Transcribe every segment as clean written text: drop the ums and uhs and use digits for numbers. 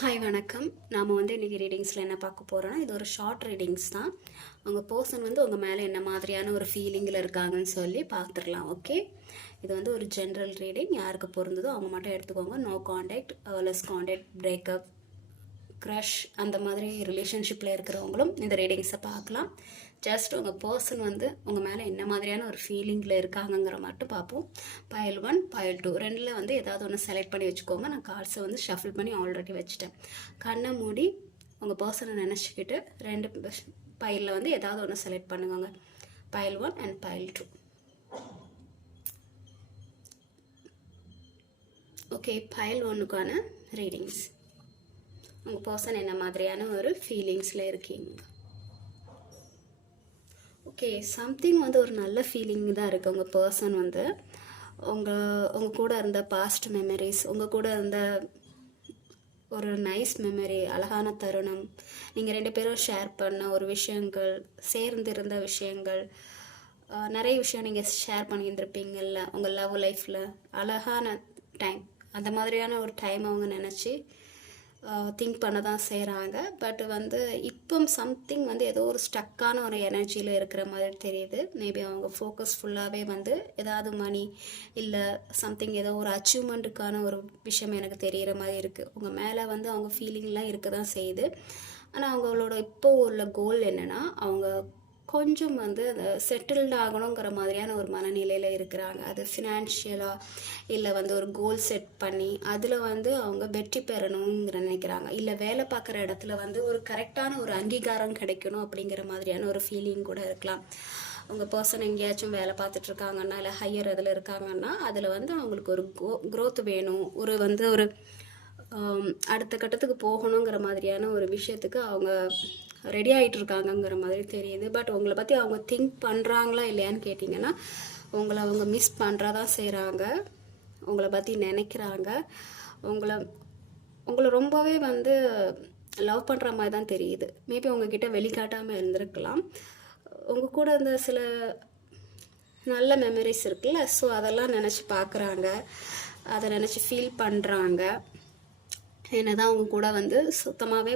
Hi வணக்கம். நாம் இன்றைக்கி ரீடிங்ஸில் என்ன பார்க்க போகிறோன்னா, இது ஒரு ஷார்ட் ரீடிங்ஸ் தான். உங்கள் பர்சன் உங்கள் மேலே என்ன மாதிரியான ஒரு ஃபீலிங்கில் இருக்காங்கன்னு சொல்லி பார்த்துடலாம். ஓகே, இது ஒரு ஜென்ரல் ரீடிங். யாருக்கு பொருந்ததோ அவங்க மட்டும் எடுத்துக்கோங்க. No contact, less contact, breakup, crush அந்த மாதிரி ரிலேஷன்ஷிப்பில் இருக்கிறவங்களும் இந்த ரீடிங்ஸை பார்க்கலாம். ஜஸ்ட் உங்கள் பர்சன் உங்கள் மேலே என்ன மாதிரியான ஒரு ஃபீலிங்கில் இருக்காங்கங்கிற மட்டும் பார்ப்போம். பைல் 1, பைல் 2 ரெண்டில் ஏதாவது ஒன்று செலக்ட் பண்ணி வச்சுக்கோங்க. நான் கார்ட்ஸை ஷஃபில் பண்ணி ஆல்ரெடி வச்சுட்டேன். கண்ணை மூடி உங்கள் பர்சனை நினச்சிக்கிட்டு ரெண்டு பைலில் ஏதாவது ஒன்று செலக்ட் பண்ணுவாங்க. File 1 and file 2. Okay, file 1க்கான ரீடிங்ஸ். உங்கள் பர்சன் என்ன மாதிரியான ஒரு ஃபீலிங்ஸில் இருக்கீங்க. ஓகே, சம்திங் ஒரு நல்ல ஃபீலிங் தான் இருக்குது. உங்கள் பர்சன் உங்கள் கூட இருந்த பாஸ்ட் மெமரிஸ், உங்கள் கூட இருந்த ஒரு நைஸ் மெமரி, அழகான தருணம், நீங்கள் ரெண்டு பேரும் ஷேர் பண்ண ஒரு விஷயங்கள், சேர்ந்து இருந்த விஷயங்கள், நிறைய விஷயம் நீங்கள் ஷேர் பண்ணியிருந்துருப்பீங்கள்ல உங்கள் லவ் லைஃப்பில். அழகான டைம், அந்த மாதிரியான ஒரு டைம் அவங்க நினச்சி திங்க் பண்ண தான் செய்கிறாங்க. பட் இப்போ சம்திங் ஏதோ ஒரு ஸ்டக்கான ஒரு எனர்ஜியில் இருக்கிற மாதிரி தெரியுது. மேபி அவங்க ஃபோக்கஸ் ஃபுல்லாகவே ஏதாவது மணி இல்லை சம்திங் ஏதோ ஒரு அச்சீவ்மெண்ட்டுக்கான ஒரு விஷயம் எனக்கு தெரிகிற மாதிரி இருக்குது. உங்கள் மேலே அவங்க ஃபீலிங்லாம் இருக்க தான் செய்யுது. ஆனால் அவங்களோட இப்போ உள்ள கோல் என்னென்னா, அவங்க கொஞ்சம் அதை செட்டில்டு ஆகணுங்கிற மாதிரியான ஒரு மனநிலையில் இருக்கிறாங்க. அது ஃபினான்ஷியலாக இல்லை ஒரு கோல் செட் பண்ணி அதில் அவங்க வெற்றி பெறணுங்கிற நினைக்கிறாங்க. இல்லை வேலை பார்க்குற இடத்துல ஒரு கரெக்டான ஒரு அங்கீகாரம் கிடைக்கணும் அப்படிங்கிற மாதிரியான ஒரு ஃபீலிங் கூட இருக்கலாம். உங்கள் பர்சன் எங்கேயாச்சும் வேலை பார்த்துட்ருக்காங்கன்னா இல்லை ஹையர் இதில் இருக்காங்கன்னா அதில் அவங்களுக்கு ஒரு க்ரோத் வேணும், ஒரு ஒரு அடுத்த கட்டத்துக்கு போகணுங்கிற மாதிரியான ஒரு விஷயத்துக்கு அவங்க ரெடி ஆகிட்டு இருக்காங்கங்கிற மாதிரி தெரியுது. பட் உங்களை பற்றி அவங்க திங்க் பண்ணுறாங்களா இல்லையான்னு கேட்டிங்கன்னா, அவங்க மிஸ் பண்ணுறதான் செய்கிறாங்க. உங்களை பற்றி நினைக்கிறாங்க. உங்களை ரொம்பவே லவ் பண்ணுற மாதிரி தான் தெரியுது. மேபி உங்ககிட்ட வெளிக்காட்டாமல் இருந்திருக்கலாம். உங்கள் கூட இருந்த சில நல்ல மெமரிஸ் இருக்குல்ல, ஸோ அதெல்லாம் நினச்சி பார்க்குறாங்க, அதை நினச்சி ஃபீல் பண்ணுறாங்க. என்னதான் அவங்க கூட சுத்தமாகவே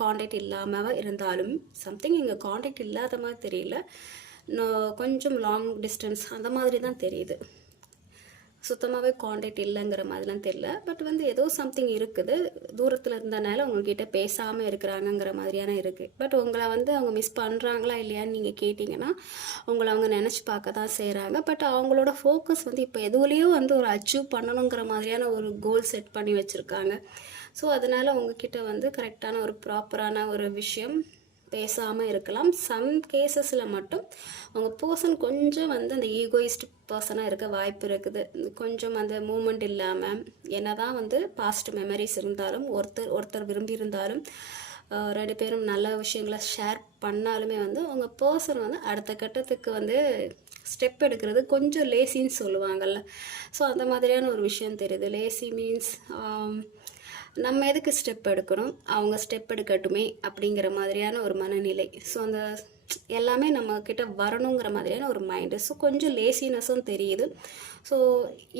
காண்டாக்ட் இல்லாமல் இருந்தாலும், சம்திங் இங்கே காண்டாக்ட் இல்லாத மாதிரி தெரியல, கொஞ்சம் லாங் டிஸ்டன்ஸ் அந்த மாதிரி தான் தெரியுது. சுத்தமாகவே காண்டாக்ட் இல்லைங்கிற மாதிரிலாம் தெரியல. பட் ஏதோ சம்திங் இருக்குது. தூரத்தில் இருந்தனால உங்கள்கிட்ட பேசாமல் இருக்கிறாங்கங்கிற மாதிரியான இருக்குது. பட் உங்களை அவங்க மிஸ் பண்ணுறாங்களா இல்லையான்னு நீங்கள் கேட்டிங்கன்னா, உங்களை அவங்க நினச்சி பார்க்க தான் செய்கிறாங்க. பட் அவங்களோட ஃபோக்கஸ் இப்போ எதுலேயோ ஒரு அச்சீவ் பண்ணணுங்கிற மாதிரியான ஒரு கோல் செட் பண்ணி வச்சுருக்காங்க. ஸோ அதனால் உங்ககிட்ட கரெக்டான ஒரு ப்ராப்பரான ஒரு விஷயம் பேசாமல் இருக்கலாம். சம் கேசஸில் மட்டும் உங்கள் பர்சன் கொஞ்சம் அந்த ஈகோயிஸ்ட் பர்சனாக இருக்க வாய்ப்பு இருக்குது. கொஞ்சம் அந்த மூமெண்ட் இல்லாமல், என்ன தான் பாஸ்ட் மெமரிஸ் இருந்தாலும், ஒருத்தர் விரும்பி இருந்தாலும், ரெண்டு பேரும் நல்ல விஷயங்களை ஷேர் பண்ணாலுமே உங்கள் பர்சன் அடுத்த கட்டத்துக்கு ஸ்டெப் எடுக்கிறது கொஞ்சம் லேசின்னு சொல்லுவாங்கள்ல, ஸோ அந்த மாதிரியான ஒரு விஷயம் தெரியுது. லேசி மீன்ஸ் நம்ம எதுக்கு ஸ்டெப் எடுக்கணும், அவங்க ஸ்டெப் எடுக்கட்டுமே அப்படிங்கிற மாதிரியான ஒரு மனநிலை. ஸோ அந்த எல்லாமே நம்மக்கிட்ட வரணுங்கிற மாதிரியான ஒரு மைண்டு. ஸோ கொஞ்சம் லேசினஸும் தெரியுது. ஸோ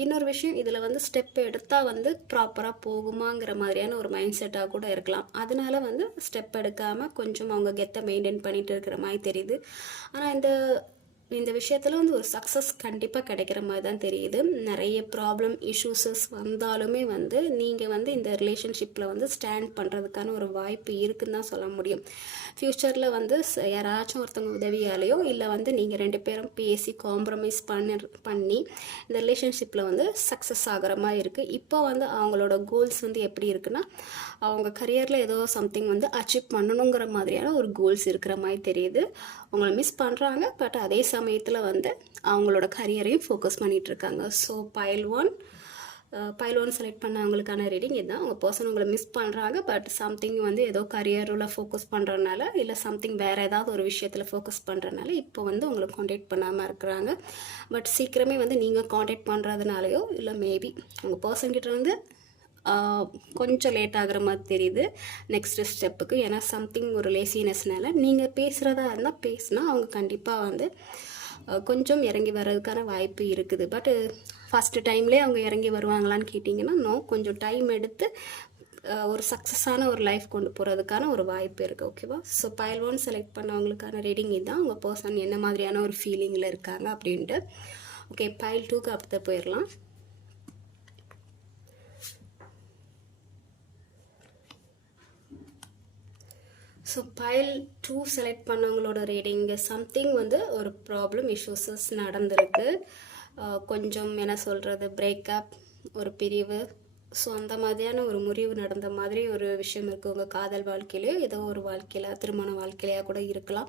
இன்னொரு விஷயம், இதில் ஸ்டெப் எடுத்தால் ப்ராப்பராக போகுமாங்கிற மாதிரியான ஒரு மைண்ட் செட்டாக கூட இருக்கலாம். அதனால ஸ்டெப் எடுக்காமல் கொஞ்சம் அவங்க கெத்தை மெயின்டைன் பண்ணிகிட்டு இருக்கிற மாதிரி தெரியுது. ஆனால் இந்த விஷயத்தில் ஒரு சக்ஸஸ் கண்டிப்பாக கிடைக்கிற மாதிரி தான் தெரியுது. நிறைய ப்ராப்ளம் இஷ்யூஸஸ் வந்தாலுமே நீங்கள் இந்த ரிலேஷன்ஷிப்பில் ஸ்டாண்ட் பண்ணுறதுக்கான ஒரு வாய்ப்பு இருக்குன்னு தான் சொல்ல முடியும். ஃப்யூச்சரில் யாராச்சும் ஒருத்தவங்க உதவியாலேயோ இல்லை நீங்கள் ரெண்டு பேரும் பேசி காம்ப்ரமைஸ் பண்ணி இந்த ரிலேஷன்ஷிப்பில் சக்ஸஸ் ஆகிற மாதிரி இருக்குது. இப்போ அவங்களோட கோல்ஸ் எப்படி இருக்குன்னா, அவங்க கரியரில் ஏதோ சம்திங் அச்சீவ் பண்ணணுங்கிற மாதிரியான ஒரு கோல்ஸ் இருக்கிற மாதிரி தெரியுது. அவங்கள மிஸ் பண்ணுறாங்க, பட் அதே சமயத்தில் அவங்களோட கரியரையும் ஃபோக்கஸ் பண்ணிகிட்ருக்காங்க. ஸோ பைல் ஒன் செலக்ட் பண்ண அவங்களுக்கான ரீடிங் இதுதான். அவங்க பர்சன் உங்களை மிஸ் பண்ணுறாங்க, பட் சம்திங் ஏதோ கரியரில் ஃபோக்கஸ் பண்ணுறதுனால இல்லை சம்திங் வேறு ஏதாவது ஒரு விஷயத்தில் ஃபோக்கஸ் பண்ணுறதுனால இப்போ உங்களை காண்டாக்ட் பண்ணாமல் இருக்கிறாங்க. பட் சீக்கிரமே நீங்கள் காண்டாக்ட் பண்ணுறதுனாலையோ இல்லை மேபி உங்கள் பர்சன்கிட்ட கொஞ்சம் லேட் ஆகிற மாதிரி தெரியுது நெக்ஸ்ட் ஸ்டெப்புக்கு. ஏன்னா சம்திங் ஒரு லேசினஸ்னால நீங்கள் பேசுகிறதா இருந்தால் பேசினா அவங்க கண்டிப்பாக கொஞ்சம் இறங்கி வர்றதுக்கான வாய்ப்பு இருக்குது. பட் ஃபஸ்ட்டு டைம்லேயே அவங்க இறங்கி வருவாங்களான்னு கேட்டிங்கன்னா, நோ, கொஞ்சம் டைம் எடுத்து ஒரு சக்ஸஸான ஒரு லைஃப் கொண்டு போகிறதுக்கான ஒரு வாய்ப்பு இருக்குது. ஓகேவா? ஸோ பைல் 1 செலக்ட் பண்ணவங்களுக்கான ரீடிங் இதுதான். உங்கள் பர்சன் என்ன மாதிரியான ஒரு ஃபீலிங்கில் இருக்காங்க அப்படின்ட்டு. ஓகே, பைல் 2க்கு அடுத்து போயிடலாம். ஸோ பைல் 2 செலக்ட் பண்ணவங்களோட ரீடிங் சம்திங் வந்து ஒரு ப்ராப்ளம் இஷ்யூஸஸ் நடந்திருக்கு. கொஞ்சம் என்ன சொல்கிறது, பிரேக்கப், ஒரு பிரிவு, ஸோ அந்த மாதிரியான ஒரு முறிவு நடந்த மாதிரி ஒரு விஷயம் இருக்குது. உங்கள் காதல் வாழ்க்கையிலையோ ஏதோ ஒரு வாழ்க்கையில், திருமண வாழ்க்கையிலையா கூட இருக்கலாம்.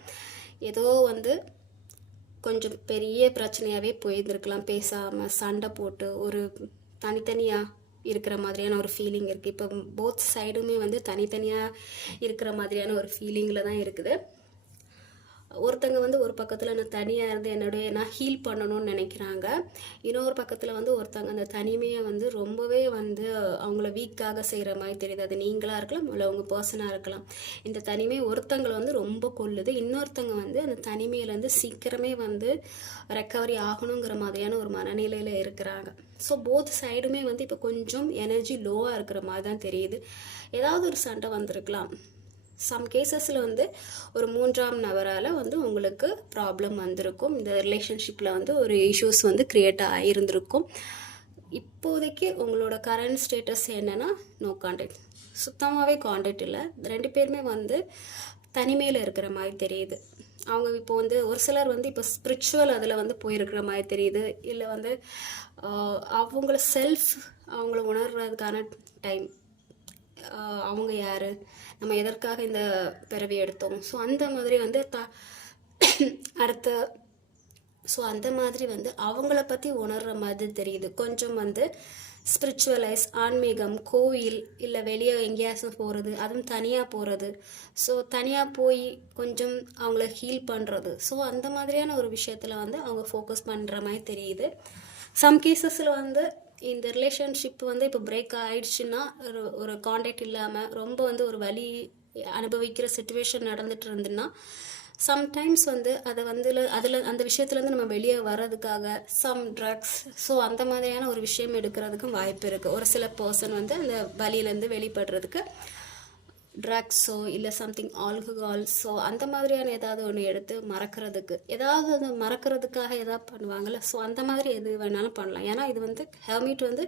ஏதோ வந்து கொஞ்சம் பெரிய பிரச்சனையாகவே போயிருந்துருக்கலாம். பேசாமல் சண்டை போட்டு ஒரு தனித்தனியாக இருக்கிற மாதிரியான ஒரு ஃபீலிங் இருக்குது. இப்போ போத் சைடுமே வந்து தனித்தனியாக இருக்கிற மாதிரியான ஒரு ஃபீலிங்கில் தான் இருக்குது. ஒருத்தங்க வந்து ஒரு பக்கத்தில் நான் தனியாக இருந்து நான் ஹீல் பண்ணணும்னு நினைக்கிறாங்க. இன்னொரு பக்கத்தில் வந்து ஒருத்தங்க அந்த தனிமையை வந்து ரொம்பவே வந்து அவங்கள வீக்காக செய்கிற மாதிரி தெரியுது. அது நீங்களாக இருக்கலாம், இல்லை உங்கள் பர்சனாக இருக்கலாம். இந்த தனிமை ஒருத்தங்களை வந்து ரொம்ப கொல்லுது. இன்னொருத்தங்க வந்து அந்த தனிமையிலேருந்து சீக்கிரமே வந்து ரெக்கவரி ஆகணுங்கிற மாதிரியான ஒரு மனநிலையில் இருக்கிறாங்க. ஸோ போத் சைடுமே வந்து இப்போ கொஞ்சம் எனர்ஜி லோவாக இருக்கிற மாதிரி தான் தெரியுது. ஏதாவது ஒரு சண்டை வந்திருக்கலாம். சம் கேசஸில் வந்து ஒரு 3ஆம் நபரால் வந்து உங்களுக்கு ப்ராப்ளம் வந்திருக்கும். இந்த ரிலேஷன்ஷிப்பில் வந்து ஒரு இஷ்யூஸ் வந்து க்ரியேட் ஆகியிருந்திருக்கும். இப்போதைக்கு உங்களோட கரண்ட் ஸ்டேட்டஸ் என்னென்னா நோ கான்டாக்ட், சுத்தமாகவே கான்டாக்ட் இல்லை. 2 பேருமே வந்து தனிமையில் இருக்கிற மாதிரி தெரியுது. அவங்க இப்போ வந்து ஒரு சிலர் வந்து இப்போ ஸ்பிரிச்சுவல் அதில் வந்து போயிருக்கிற மாதிரி தெரியுது. இல்லை வந்து அவங்கள அவங்கள உணர்றதுக்கான டைம், அவங்க யார், நம்ம எதற்காக இந்த பிறவி எடுத்தோம், ஸோ அந்த மாதிரி வந்து அடுத்த ஸோ அந்த மாதிரி வந்து அவங்கள பற்றி உணர்கிற மாதிரி தெரியுது. கொஞ்சம் வந்து ஸ்பிரிச்சுவலைஸ், ஆன்மீகம், கோவில், இல்லை வெளியே எங்கேயாச்சும் போகிறது, அதுவும் தனியாக போகிறது, ஸோ தனியாக போய் கொஞ்சம் அவங்கள ஹீல் பண்ணுறது, ஸோ அந்த மாதிரியான ஒரு விஷயத்தில் வந்து அவங்க ஃபோக்கஸ் பண்ணுற மாதிரி தெரியுது. சம் கேசஸில் வந்து இந்த ரிலேஷன்ஷிப் வந்து இப்போ பிரேக் ஆகிடுச்சுன்னா ஒரு கான்டாக்ட் இல்லாமல் ரொம்ப வந்து ஒரு வலி அனுபவிக்கிற சிச்சுவேஷன் நடந்துட்டு இருந்துன்னா சம்டைம்ஸ் வந்து அதை வந்து அந்த விஷயத்துலேருந்து நம்ம வெளியே வர்றதுக்காக சம் ட்ரக்ஸ், ஸோ அந்த மாதிரியான ஒரு விஷயம் எடுக்கிறதுக்கும் வாய்ப்பு இருக்குது. ஒரு சில பர்சன் வந்து அந்த வலியிலேருந்து வெளிப்படுறதுக்கு ட்ரக்ஸோ இல்லை சம்திங் ஆல்கஹால், ஸோ அந்த மாதிரியான ஏதாவது ஒன்று எடுத்து மறக்கிறதுக்கு, ஏதாவது அது மறக்கிறதுக்காக ஏதாவது பண்ணுவாங்கள்ல, ஸோ அந்த மாதிரி எது வேணாலும் பண்ணலாம். ஏன்னா இது வந்து ஹெர்மிட் வந்து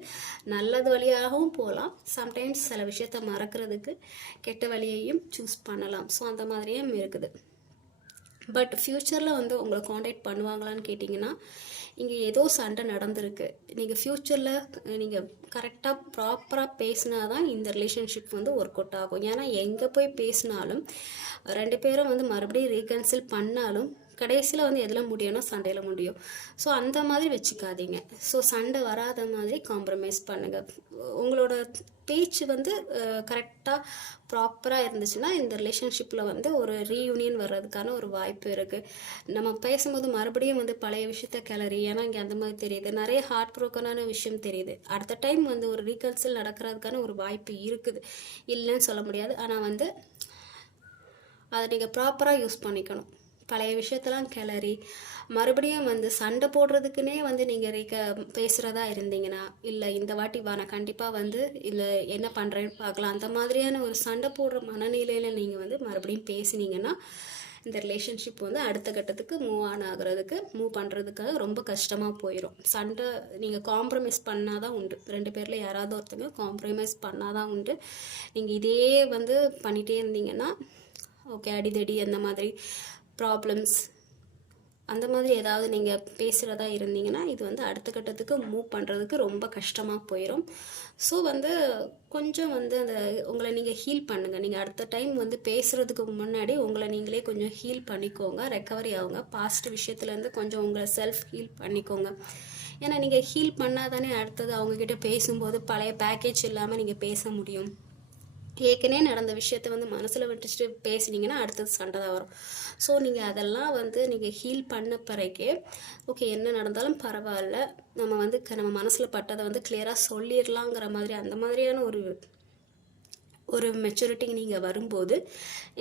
நல்லது வழியாகவும் போகலாம், சம்டைம்ஸ் சில விஷயத்த மறக்கிறதுக்கு கெட்ட வழியையும் சூஸ் பண்ணலாம். ஸோ அந்த மாதிரியும் இருக்குது. பட் ஃப்யூச்சரில் வந்து உங்களை காண்டாக்ட் பண்ணுவாங்களான்னு கேட்டிங்கன்னா, இங்கே ஏதோ சண்டை நடந்திருக்கு. நீங்கள் ஃப்யூச்சரில் நீங்கள் கரெக்டாக ப்ராப்பராக பேசினா தான் இந்த ரிலேஷன்ஷிப் வந்து ஒர்க் அவுட் ஆகும். ஏன்னா எங்கே போய் பேசினாலும் 2 பேரும் வந்து மறுபடியும் ரீகன்சில் பண்ணாலும் கடைசியில் வந்து எதில் முடியும்னா சண்டையில் முடியும். ஸோ அந்த மாதிரி வச்சுக்காதீங்க. ஸோ சண்டை வராத மாதிரி காம்ப்ரமைஸ் பண்ணுங்கள். உங்களோட பேச்சு வந்து கரெக்டாக ப்ராப்பராக இருந்துச்சுன்னா இந்த ரிலேஷன்ஷிப்பில் வந்து ஒரு ரீயூனியன் வர்றதுக்கான ஒரு வாய்ப்பு இருக்குது. நம்ம பேசும்போது மறுபடியும் வந்து பழைய விஷயத்த கிளறி, ஏன்னா இங்கே அந்த மாதிரி தெரியுது, நிறைய ஹார்ட் ப்ரோக்கனான விஷயம் தெரியுது. அடுத்த டைம் வந்து ஒரு ரீகன்சில் நடக்கிறதுக்கான ஒரு வாய்ப்பு இருக்குது, இல்லைன்னு சொல்ல முடியாது. ஆனால் வந்து அதை நீங்கள் ப்ராப்பராக யூஸ் பண்ணிக்கணும். பழைய விஷயத்தெல்லாம் கிளறி மறுபடியும் வந்து சண்டை போடுறதுக்குன்னே வந்து நீங்கள் பேசுகிறதா இருந்தீங்கன்னா, இல்லை இந்த வாட்டி நான் கண்டிப்பாக வந்து இல்லை என்ன பண்ணுறேன்னு பார்க்கலாம், அந்த மாதிரியான ஒரு சண்டை போடுற மனநிலையில் நீங்கள் வந்து மறுபடியும் பேசினீங்கன்னா இந்த ரிலேஷன்ஷிப் வந்து அடுத்த கட்டத்துக்கு மூவ் பண்ணுறதுக்காக ரொம்ப கஷ்டமாக போயிடும். சண்டை நீங்கள் காம்ப்ரமைஸ் பண்ணால் தான் உண்டு. 2 பேரில் யாராவது ஒருத்தங்க காம்ப்ரமைஸ் பண்ணால் தான் உண்டு. நீங்கள் இதே வந்து பண்ணிகிட்டே இருந்தீங்கன்னா ஓகே, அடிதடி அந்த மாதிரி ப்ராப்ளம்ஸ் அந்த மாதிரி ஏதாவது நீங்கள் பேசுகிறதா இருந்தீங்கன்னா இது வந்து அடுத்த கட்டத்துக்கு மூவ் பண்ணுறதுக்கு ரொம்ப கஷ்டமாக போயிடும். ஸோ வந்து கொஞ்சம் வந்து அந்த உங்களை நீங்கள் ஹீல் பண்ணுங்கள். நீங்கள் அடுத்த டைம் வந்து பேசுகிறதுக்கு முன்னாடி உங்களை நீங்களே கொஞ்சம் ஹீல் பண்ணிக்கோங்க, ரெக்கவரி ஆகுங்க. பாஸ்ட் விஷயத்துலேருந்து கொஞ்சம் உங்களை செல்ஃப் ஹீல் பண்ணிக்கோங்க. ஏன்னா நீங்கள் ஹீல் பண்ணால் தானே அடுத்தது அவங்கக்கிட்ட பேசும்போது பழைய பேக்கேஜ் இல்லாமல் நீங்கள் பேச முடியும். ஏற்கனவே நடந்த விஷயத்த வந்து மனசில் விட்டுச்சுட்டு பேசினீங்கன்னா அடுத்தது சண்டை தான் வரும். ஸோ நீங்கள் அதெல்லாம் வந்து நீங்கள் ஹீல் பண்ண பிறகு ஓகே என்ன நடந்தாலும் பரவாயில்ல, நம்ம வந்து நம்ம மனசில் பட்டதை வந்து கிளியராக சொல்லிடலாங்கிற மாதிரி அந்த மாதிரியான ஒரு மெச்சூரிட்டி நீங்கள் வரும்போது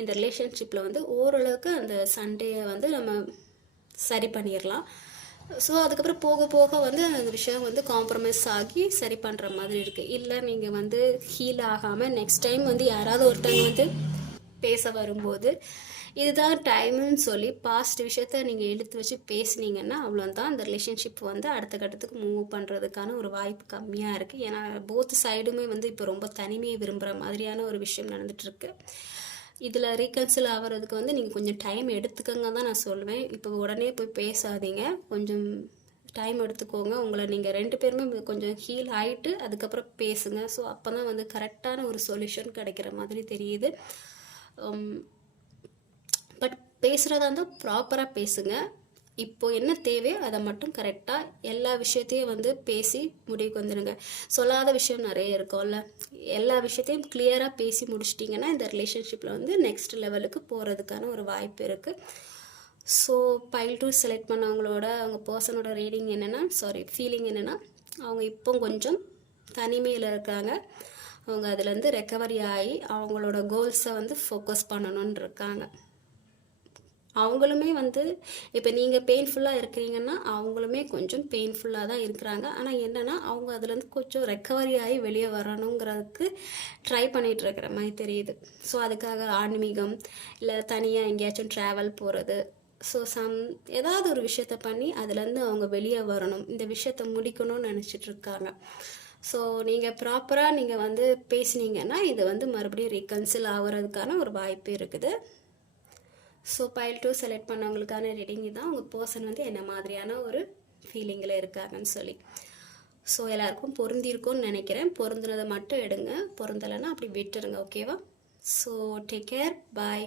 இந்த ரிலேஷன்ஷிப்பில் வந்து ஓரளவுக்கு அந்த சண்டையை வந்து நம்ம சரி பண்ணிடலாம். ஸோ அதுக்கப்புறம் போக போக வந்து அந்த விஷயம் வந்து காம்ப்ரமைஸ் ஆகி சரி பண்ணுற மாதிரி இருக்குது. இல்லை நீங்கள் வந்து ஹீல் ஆகாமல் நெக்ஸ்ட் டைம் வந்து யாராவது ஒருத்தவங்க வந்து பேச வரும்போது இதுதான் டைமுன்னு சொல்லி பாஸ்ட் விஷயத்த நீங்கள் இழுத்து வச்சு பேசுனீங்கன்னா அவ்வளோதான், அந்த ரிலேஷன்ஷிப் வந்து அடுத்த கட்டத்துக்கு மூவ் பண்ணுறதுக்கான ஒரு வாய்ப்பு கம்மியாக இருக்குது. ஏன்னா போத் சைடுமே வந்து இப்போ ரொம்ப தனிமையை விரும்புகிற மாதிரியான ஒரு விஷயம் நடந்துகிட்ருக்கு. இதில் ரீகன்சில் ஆகிறதுக்கு வந்து நீங்கள் கொஞ்சம் டைம் எடுத்துக்கங்க தான் நான் சொல்லுவேன். இப்போ உடனே போய் பேசாதீங்க, கொஞ்சம் டைம் எடுத்துக்கோங்க. உங்களை நீங்கள் 2 பேருமே கொஞ்சம் ஹீல் ஆகிட்டு அதுக்கப்புறம் பேசுங்க. ஸோ அப்போ தான் வந்து கரெக்டான ஒரு சொல்யூஷன் கிடைக்கிற மாதிரி தெரியுது. பட் பேசுகிறதா இருந்தால் ப்ராப்பராக பேசுங்க. இப்போது என்ன தேவையோ அதை மட்டும் கரெக்டாக எல்லா விஷயத்தையும் வந்து பேசி முடிவுக்கு வந்துடுங்க. சொல்லாத விஷயம் நிறைய இருக்கும்ல, எல்லா விஷயத்தையும் கிளியராக பேசி முடிச்சிட்டிங்கன்னா இந்த ரிலேஷன்ஷிப்பில் வந்து நெக்ஸ்ட் லெவலுக்கு போகிறதுக்கான ஒரு வாய்ப்பு இருக்குது. ஸோ பைல் 2 செலக்ட் பண்ணவங்களோட அவங்க பர்சனோட ரீடிங் என்னென்னா, ஃபீலிங் என்னென்னா, அவங்க இப்போ கொஞ்சம் தனிமையில் இருக்காங்க. அவங்க அதுலேருந்து ரெக்கவரி ஆகி அவங்களோட கோல்ஸை வந்து ஃபோக்கஸ் பண்ணணுன்னு இருக்காங்க. அவங்களுமே வந்து இப்போ நீங்கள் பெயின்ஃபுல்லாக இருக்கிறீங்கன்னா அவங்களுமே கொஞ்சம் பெயின்ஃபுல்லாக தான் இருக்கிறாங்க. ஆனால் என்னென்னா அவங்க அதுலேருந்து கொஞ்சம் ரெக்கவரி ஆகி வெளியே வரணுங்கிறதுக்கு ட்ரை பண்ணிகிட்டு இருக்கிற மாதிரி தெரியுது. ஸோ அதுக்காக ஆன்மீகம் இல்லை தனியாக எங்கேயாச்சும் ட்ராவல் போகிறது, ஸோ ஏதாவது ஒரு விஷயத்த பண்ணி அதுலேருந்து அவங்க வெளியே வரணும், இந்த விஷயத்த முடிக்கணும்னு நினச்சிட்ருக்காங்க. ஸோ நீங்கள் ப்ராப்பராக நீங்கள் வந்து பேசுனீங்கன்னா இது வந்து மறுபடியும் ரீகன்சில் ஆகிறதுக்கான ஒரு வாய்ப்பு இருக்குது. ஸோ பைல் 2 செலக்ட் பண்ணவங்களுக்கான ரீடிங் தான், உங்கள் பர்சன் வந்து என்ன மாதிரியான ஒரு ஃபீலிங்கில் இருக்காங்கன்னு சொல்லி. ஸோ எல்லாருக்கும் பொருந்திருக்கும்னு நினைக்கிறேன். பொருந்துனதை மட்டும் எடுங்க, பொருந்தலைன்னா அப்படி விட்டுருங்க, ஓகேவா? ஸோ டேக் கேர், பாய்.